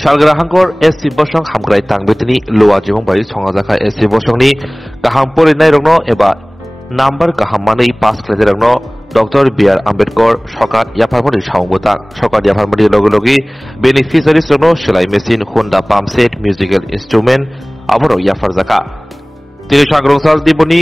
Salgra hangkor SC Bosong hamkrai tangbetini loa jimong bari songajakha SC Bosongni kaham porinai rokno eba number kaham manei pass khlaide rokno Dr. B.R. Ambedkar Sokat Yafarmoni saungbotang Sokat Yafarmoni logi beneficiaries rokno selai machine Honda pump set musical instrument aboro yafarjaka tiri sangrong sal diboni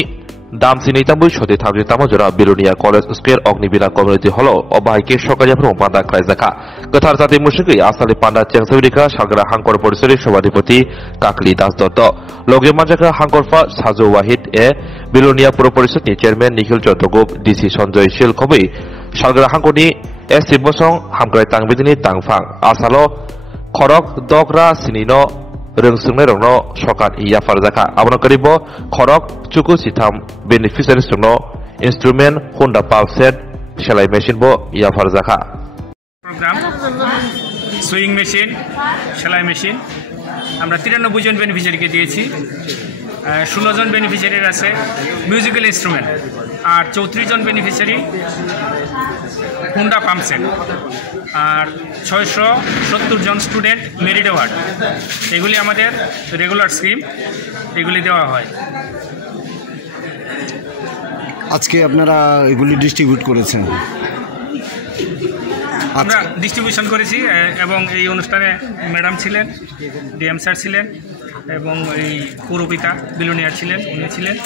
Damsini tambu shode thamji tamojora Bilonia College Square Ognibina Community Hall obaike Sokat Yafarmoni panda kraijaka Kathar jati mushiki asali panda chengsabirika Salgra hangkor porisori sabadipoti Kakli Das Dotto loge manjaka hangkorfa Sajo Wahid e Bilonia Puro Porisodni chairman Nikhil Chotogup DC Sanjoy Shil khobai Salgra hangkorni SC Bosong hamkrai tangbetini tangfang asalo khorok dogra sinino rungsungna rokno Sokat yafarjaka abono karibo khorok chuku sitham beneficiaries rokno instrument Honda pump set selai machine bo yafarjaka program sewing machine সেলাই machine আমরা 93 জন বেনিফিশিয়ারিকে দিয়েছি 16 জন বেনিফিশিয়ারির আছে musical instrument are 34 John beneficiary Honda pump set R 670 John student merit award এগুলি আমাদের regular scheme এগুলি দেওয়া হয় আজকে আপনারা এগুলি ডিস্ট্রিবিউট করেছেন আমরা ডিস্ট্রিবিউশন করেছি এবং এই অনুষ্ঠানে ম্যাডাম ছিলেন ডিএম স্যার ছিলেন এবং এই পুরপিতা বিলোনিয়া ছিলেন উনি ছিলেন